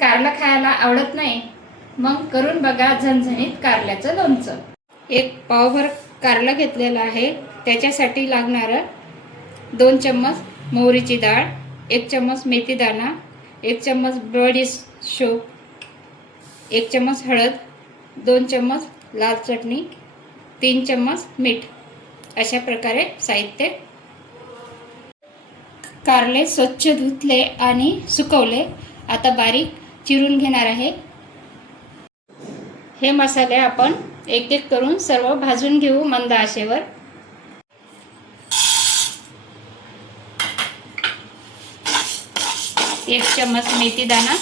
कारलं खायला आवडत नाही, मग करून बघा झणझणीत कारल्याचं लोणचं. एक पावभर कारलं घेतलेलं आहे. त्याच्यासाठी लागणारं 2 चम्मच मोहरीची डाळ, 1 चम्मच मेथीदाणा, 1 चम्मच बडीशेप, 1 चम्मच हळद, 2 चम्मच लाल चटणी, 3 चम्मच मीठ. अशा प्रकारे साहित्य. कारले स्वच्छ धुतले आणि सुकवले. आता बारीक चिरून घेणार आहे. हे मसाले आपण एक एक करून सर्व भाजून घेऊ मंद आचेवर. एक चम्मच मेथीदाणा,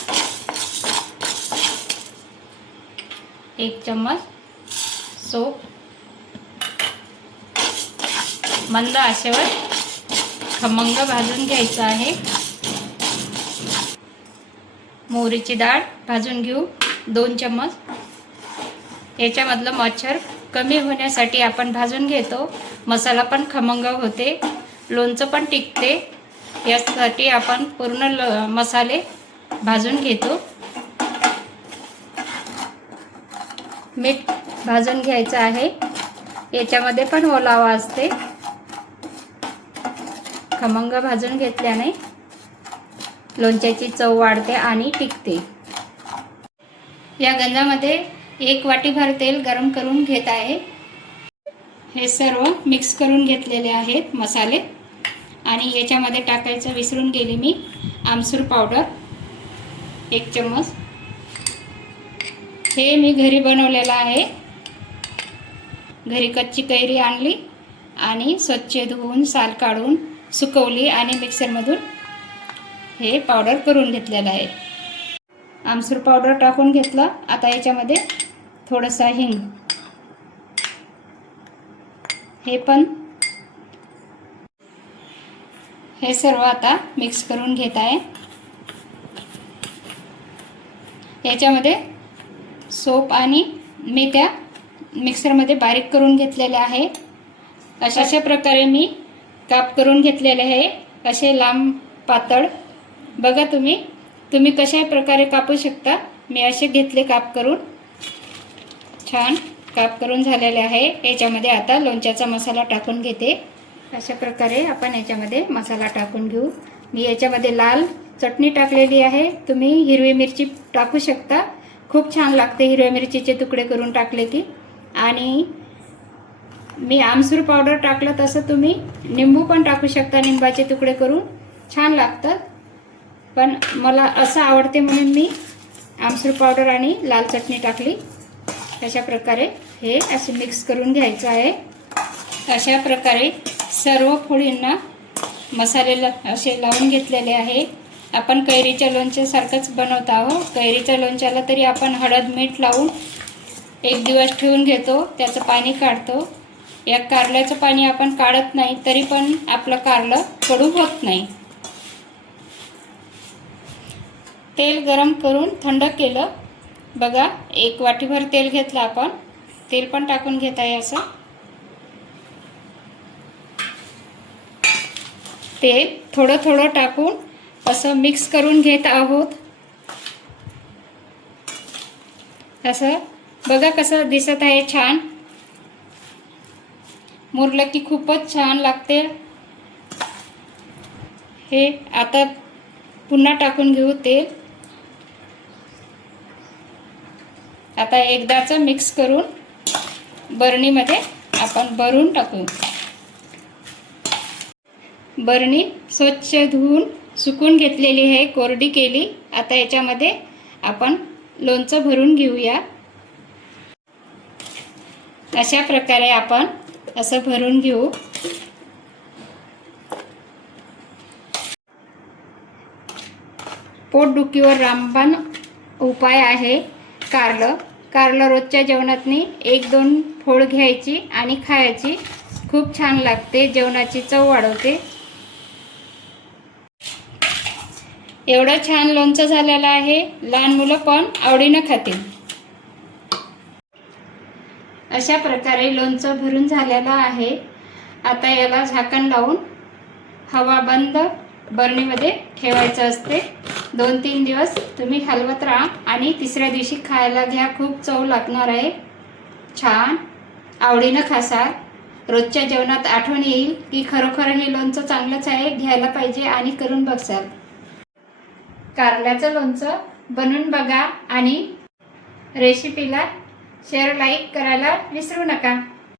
1 चम्मच सोप, मंद आचेवर खमंग भाजून घ्यायचं आहे. मोहरीची डाळ भाजून घेऊ 2 चम्मच. याच्यामधलं मच्छर कमी होण्यासाठी आपण भाजून घेतो. मसाला पण खमंग होते, लोणचं पण टिकते. यासाठी आपण पूर्ण मसाले भाजून घेतो. मीठ भाजून घ्यायचं आहे. याच्यामध्ये पण ओलावा असते. खमंग भाजून घेतल्याने लोणच्याची चव वाढते आणि टिकते. या गंजामध्ये 1 वाटीभर तेल गरम करून घेत आहे. हे सर्व मिक्स करून घेतलेले आहेत मसाले. आणि याच्यामध्ये टाकायचं विसरून गेले मी, आमसूर पावडर 1 चम्मच. हे मी घरी बनवलेलं आहे. घरी कच्ची कैरी आणली आणि स्वच्छ धुवून साल काढून सुकवली आणि मिक्सरमधून हे पावडर करून घेतलेलं आहे. आमसूर पावडर टाकून घेतलं. आता याच्यामध्ये थोडासा हिंग, हे पण. हे सर्व आता मिक्स करून घेत आहे. याच्यामध्ये सोप आणि मेथ्या मिक्सरमध्ये बारीक करून घेतलेल्या आहे. अशा प्रकारे मी काप करून घेतलेले आहे. असे लांब पातळ. बघा तुम्ही कशा प्रकारे कापू शकता. मी असे घेतले काप करून. छान काप करून झालेले आहे. याच्यामध्ये आता लोणच्याचा मसाला टाकून घेते. अशा प्रकारे आपण याच्यामध्ये मसाला टाकून घेऊ. मी याच्यामध्ये लाल चटणी टाकलेली आहे. तुम्ही हिरवी मिरची टाकू शकता. खूप छान लागते हिरव्या मिरचीचे तुकडे करून टाकले की. आणि मी आमसूर पावडर टाकलं तसं तुम्ही निंबू पण टाकू शकता. निंबाचे तुकडे करून छान लागतात. पण मला असं आवडते म्हणून मी आमसूर पावडर आणि लाल चटणी टाकली. अशा प्रकारे हे असे मिक्स करून घ्यायचं आहे. अशा प्रकारे सर्व फोडींना मसाले असे लावून घेतलेले आहे. आपण कैरीच्या लोणच्यासारखंच बनवत आहोत. कैरीच्या लोणच्याला तरी आपण हळद मीठ लावून 1 दिवस ठेवून घेतो, त्याचं पाणी काढतो. या कारल्याचं पाणी आपण काढत नाही तरी पण आपलं कारलं कडू होत नाही. तेल गरम करून थंड केलं. बघा 1 वाटीभर तेल घेतलं आपण. तेल पण टाकून घेत आहे. असं तेल थोडं थोडं टाकून असं मिक्स करून घेत आहोत. असं बघा कसं दिसत आहे. छान मुरलं की खूपच छान लागते. हे आता पुन्हा टाकून घेऊ तेल. आता एकदाच मिक्स करून बरणीमध्ये आपण भरून टाकू. बरणी स्वच्छ धुवून सुकून घेतलेली आहे, कोरडी केली. आता याच्यामध्ये आपण लोणचं भरून घेऊया. अशा प्रकारे आपण असं भरून घेऊ. पोटदुखीवर रामबाण उपाय आहे कारलं रोजच्या जेवणातनी 1-2 फोड घ्यायची आणि खायची. खूप छान लागते. जेवणाची चव वाढवते. एवढं छान लोणचं झालेलं आहे. लहान मुलं पण आवडीनं खातील. अशा प्रकारे लोणचं भरून झालेलं आहे. आता याला झाकण लावून हवा बंद बरणीमध्ये ठेवायचं असते. 2-3 दिवस तुम्ही हलवत राहा आणि तिसऱ्या दिवशी खायला घ्या. खूप चव लागणार आहे. छान आवडीनं खासाल. रोजच्या जेवणात आठवण येईल की खरोखर हे लोणचं चांगलंच आहे, घ्यायला पाहिजे आणि करून बघसाल. कारल्याचं लोणचं बनवून बघा आणि रेसिपीला शेअर लाईक करायला विसरू नका.